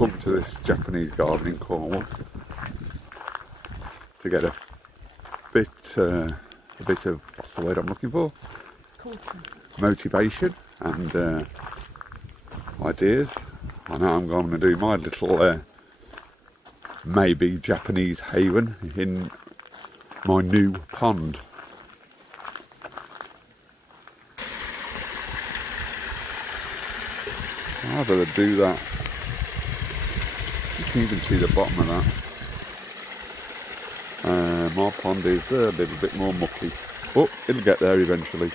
come to this Japanese garden in Cornwall to get a bit of, what's the word I'm looking for? Motivation and ideas. I know I'm going to do my little maybe Japanese haven in my new pond. How do they do that? You can even see the bottom of that. My pond is a little bit more mucky, but it'll get there eventually.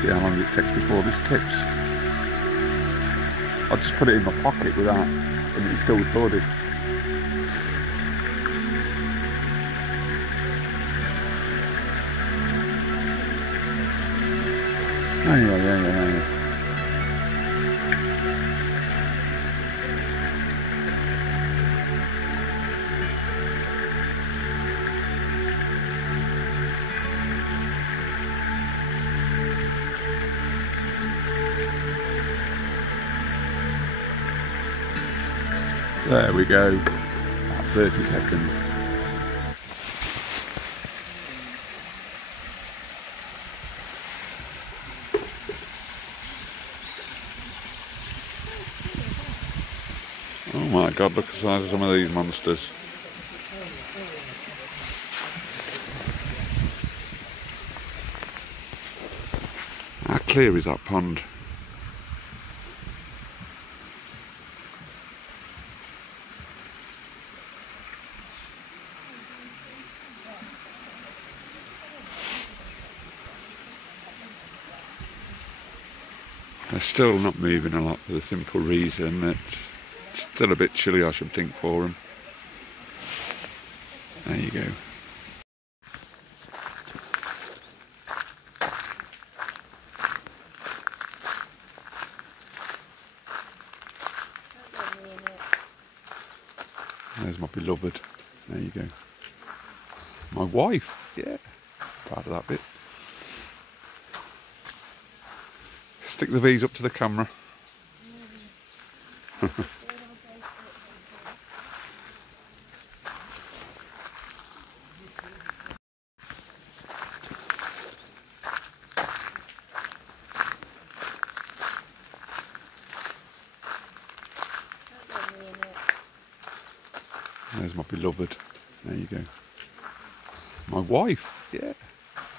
See how long it takes before this tips. I just put it in my pocket without, and it's still recorded. Oh yeah. There we go, about 30 seconds. Oh my god, look at the size of some of these monsters. How clear is that pond? They're still not moving a lot for the simple reason that it's still a bit chilly, I should think, for them. There you go. There's my beloved. There you go. My wife, yeah, part of that bit. Stick the V's up to the camera. There's my beloved. There you go. My wife, yeah,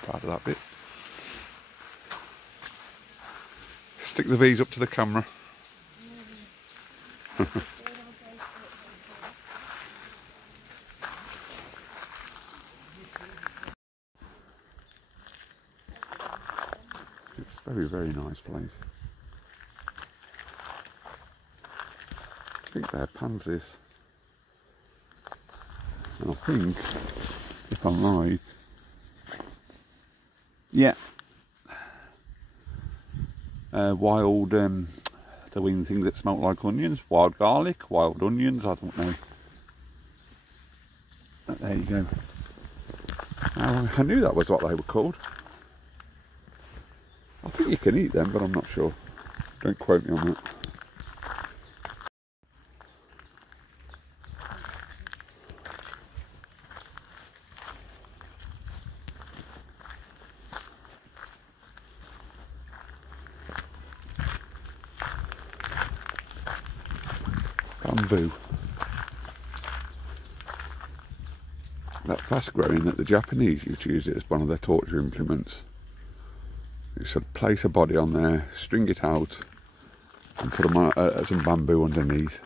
part of that bit. Stick the V's up to the camera. It's a very, very nice place. I think they're pansies. And I think, if I'm right, yeah, wild, the wing thing that smelt like onions, wild garlic, wild onions, I don't know. But there you go. I knew that was what they were called. I think you can eat them, but I'm not sure. Don't quote me on that. Bamboo. That fast growing that the Japanese used to use it as one of their torture implements. You should place a body on there, string it out and put them on, some bamboo underneath,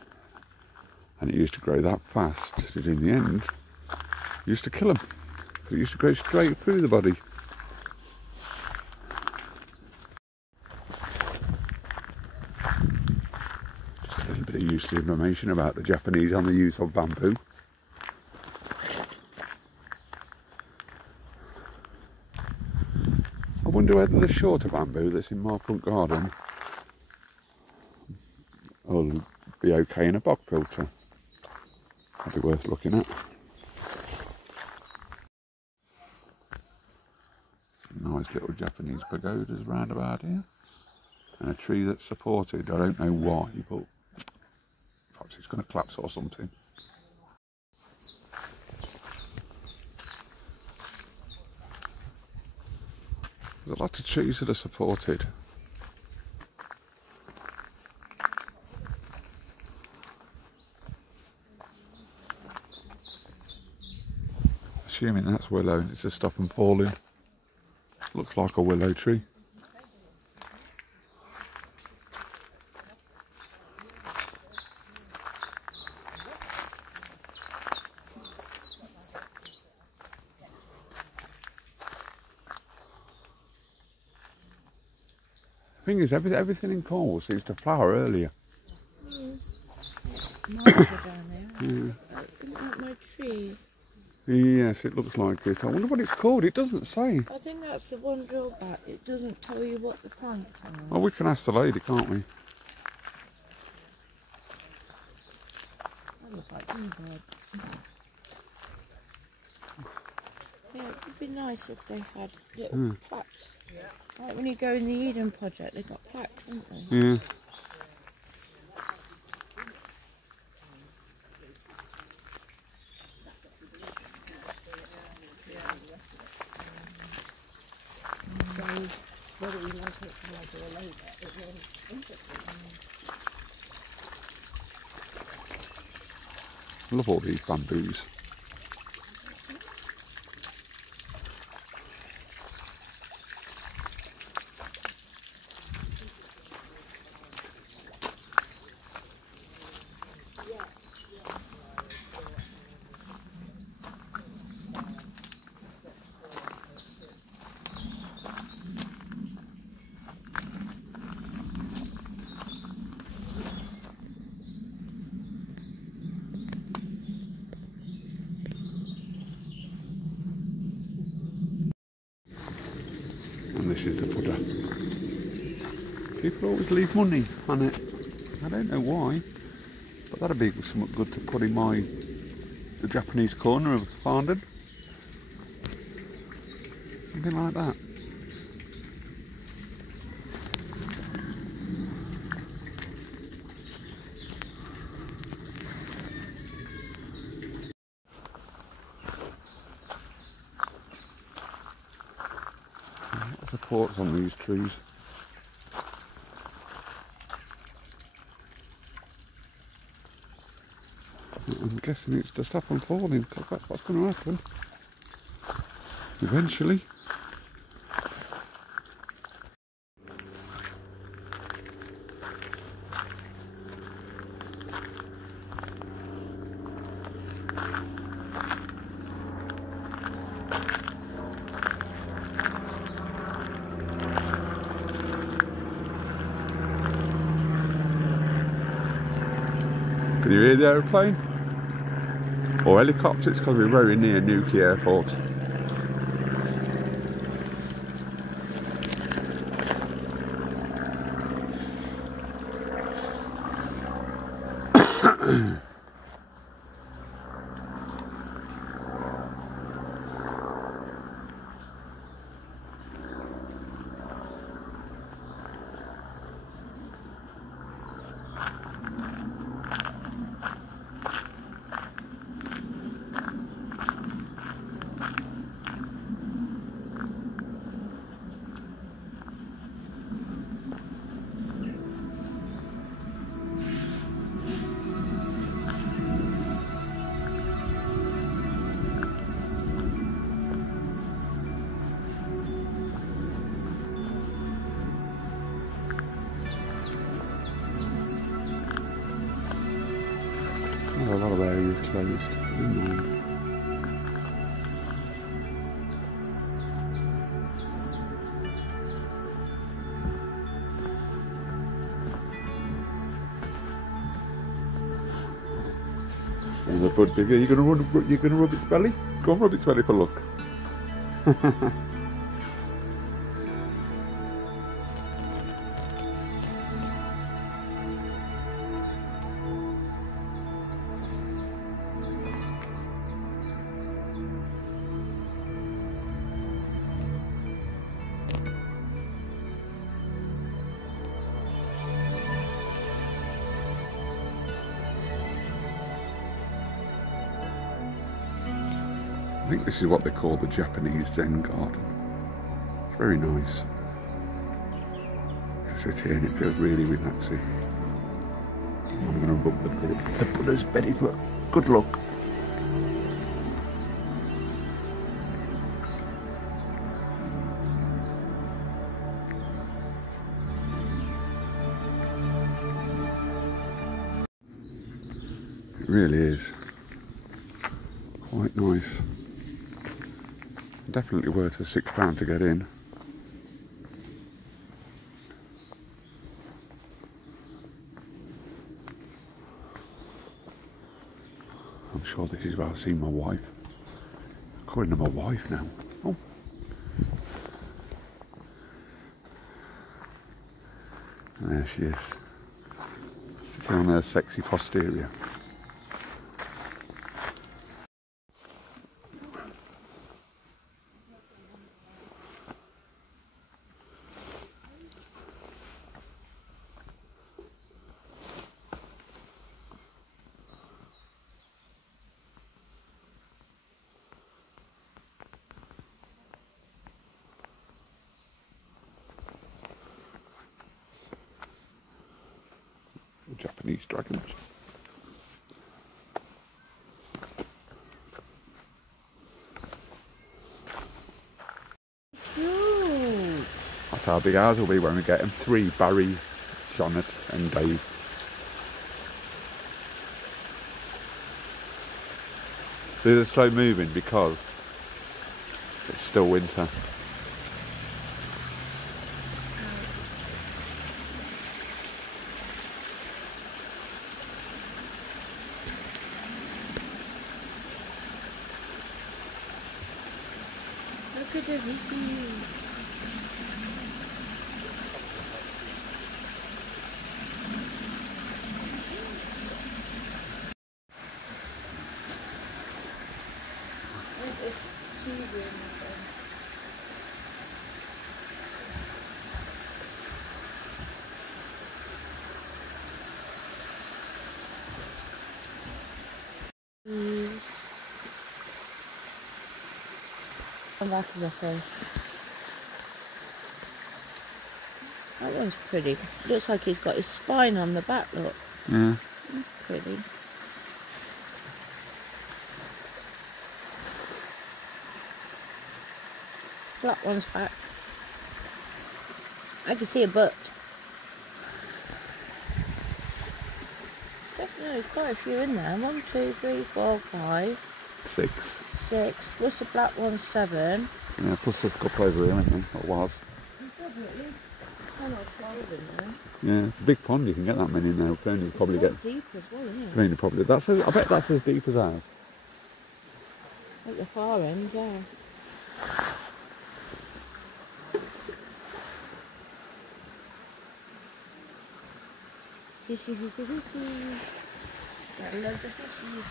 and it used to grow that fast that in the end it used to kill them. It used to grow straight through the body. Just a little bit of useful information about the Japanese on the use of bamboo. I wonder whether the shorter bamboo that's in my front garden will be okay in a bog filter. That'd be worth looking at. Nice nice little Japanese pagodas round about here. And a tree that's supported. I don't know why, but perhaps it's going to collapse or something. There's a lot of trees that are supported. Assuming that's willow and it's a stop and falling. Looks like a willow tree. Thing is, everything in Cornwall seems to flower earlier. Marker down there. Yeah. Isn't that my tree? Yes, it looks like it. I wonder what it's called. It doesn't say. I think that's the one drawback. It doesn't tell you what the plants are. Well, we can ask the lady, can't we? That looks like rhubarb. Yeah, it would be nice if they had little plaques. Like when you go in the Eden project, they've got plaques, haven't they? Yeah. So whether we like it to or later, it's really interesting. I love all these bamboos. And this is the Buddha. People always leave money on it. I don't know why, but that'd be something good to put in the Japanese corner of Farndon. Something like that. Supports on these trees. I'm guessing it's to stop them falling because that's what's going to happen eventually. Can you hear the aeroplane? Or helicopter? It's because we're very near Newquay Airport. A lot of areas closed. And the bud bigger. You're gonna rub its belly? Go and rub its belly for luck. think this is what they call the Japanese Zen garden. It's very nice. I sit here and it feels really relaxing. I'm going to rub the Buddha's belly for good luck. It really is quite nice. Definitely worth the £6 to get in. I'm sure this is where I've seen my wife. I'm calling her my wife now. Oh. There she is. Sitting on her sexy posterior. Japanese dragons. Ooh. That's how big ours will be when we get them. 3, Barry, Jonnet and Dave. They're slow moving because it's still winter. Look at the view. And that is okay. That one's pretty. Looks like he's got his spine on the back, look. Yeah. That's pretty. Black one's back. I can see a butt. Definitely quite a few in there. 1, 2, 3, 4, 5. 6. 6. Plus the black one's 7. Yeah, plus there's a couple over here, isn't there? Or was. Definitely 10 or 12 in there. Yeah, it's a big pond, you can get that many now. You can only probably get... Deep as well, isn't it? Can only probably... I bet that's as deep as ours. At the far end, yeah. Fishy, fishy, fishy. I love the fishies.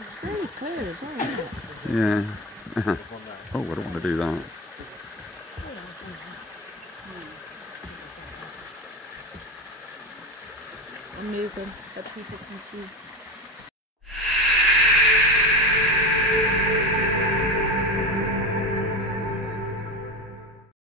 It's very clear as well, isn't it? Yeah. Oh, I don't want to do that. I'm moving so people can see.